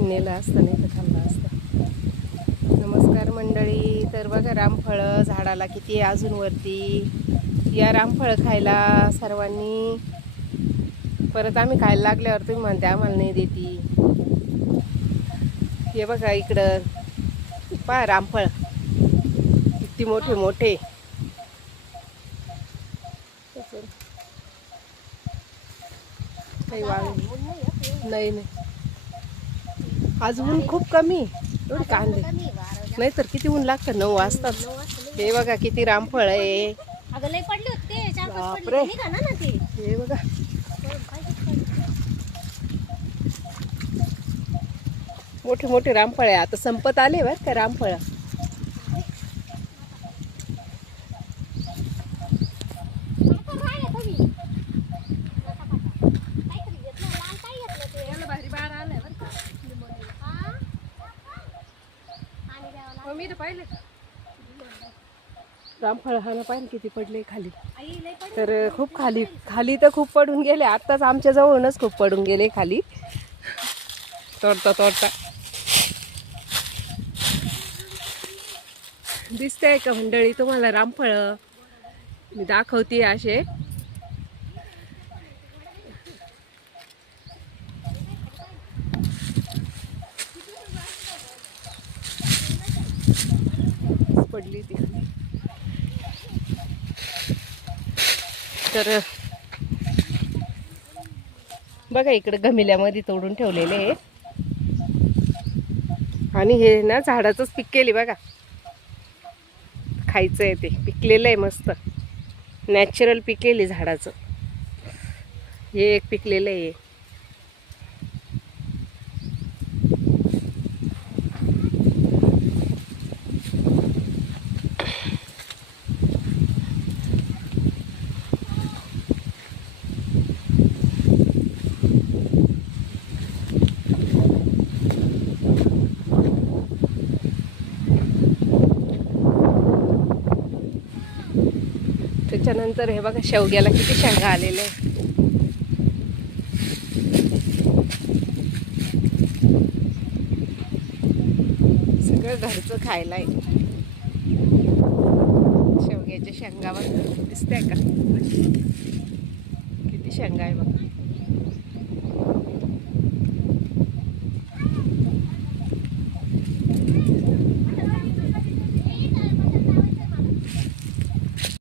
नेलं असतं नाही तर खाल्लं असतं. नमस्कार मंडळी. तर बघा रामफळ झाडाला किती आहे अजून वरती. या रामफळ खायला सर्वांनी. परत आम्ही खायला लागल्यावर तुम्ही म्हणते आम्हाला नाही देती. हे बघा इकडं पहा रामफळ किती मोठे मोठे. काही वाळ नाही नाही आज ऊन खूप कमी. एवढे कांदे नाही तर किती ऊन लागतं 9 वाजतात. हे बघा किती रामफळ आहे. बापरे हे बघा मोठे मोठे रामफळ आहे. आता संपत आले बरं का रामफळ. रामफळ हा ना पाहिजे किती पडले खाली. तर खूप खाली खाली तर खूप पडून गेले. आत्ताच आमच्या जवळूनच खूप पडून गेले खाली तोडता तोडता. दिसतंय का मंडळी तुम्हाला रामफळ? मी दाखवते असे. पडली ती. तर बघा इकडे गमिल्यामध्ये तोडून ठेवलेले आहे. आणि हे ना झाडाचंच पीक केली बघा. खायचं आहे ते पिकलेलं आहे मस्त. नॅचरल पिकेली झाडाचं. हे एक पिकलेलं आहे. त्याच्यानंतर हे बघा शेवग्याला किती शेंगा आलेले आहे. सगळं घरचं खायला आहे. शेवग्याच्या शेंगा बघा दिसतंय का किती शेंगा आहे बघा.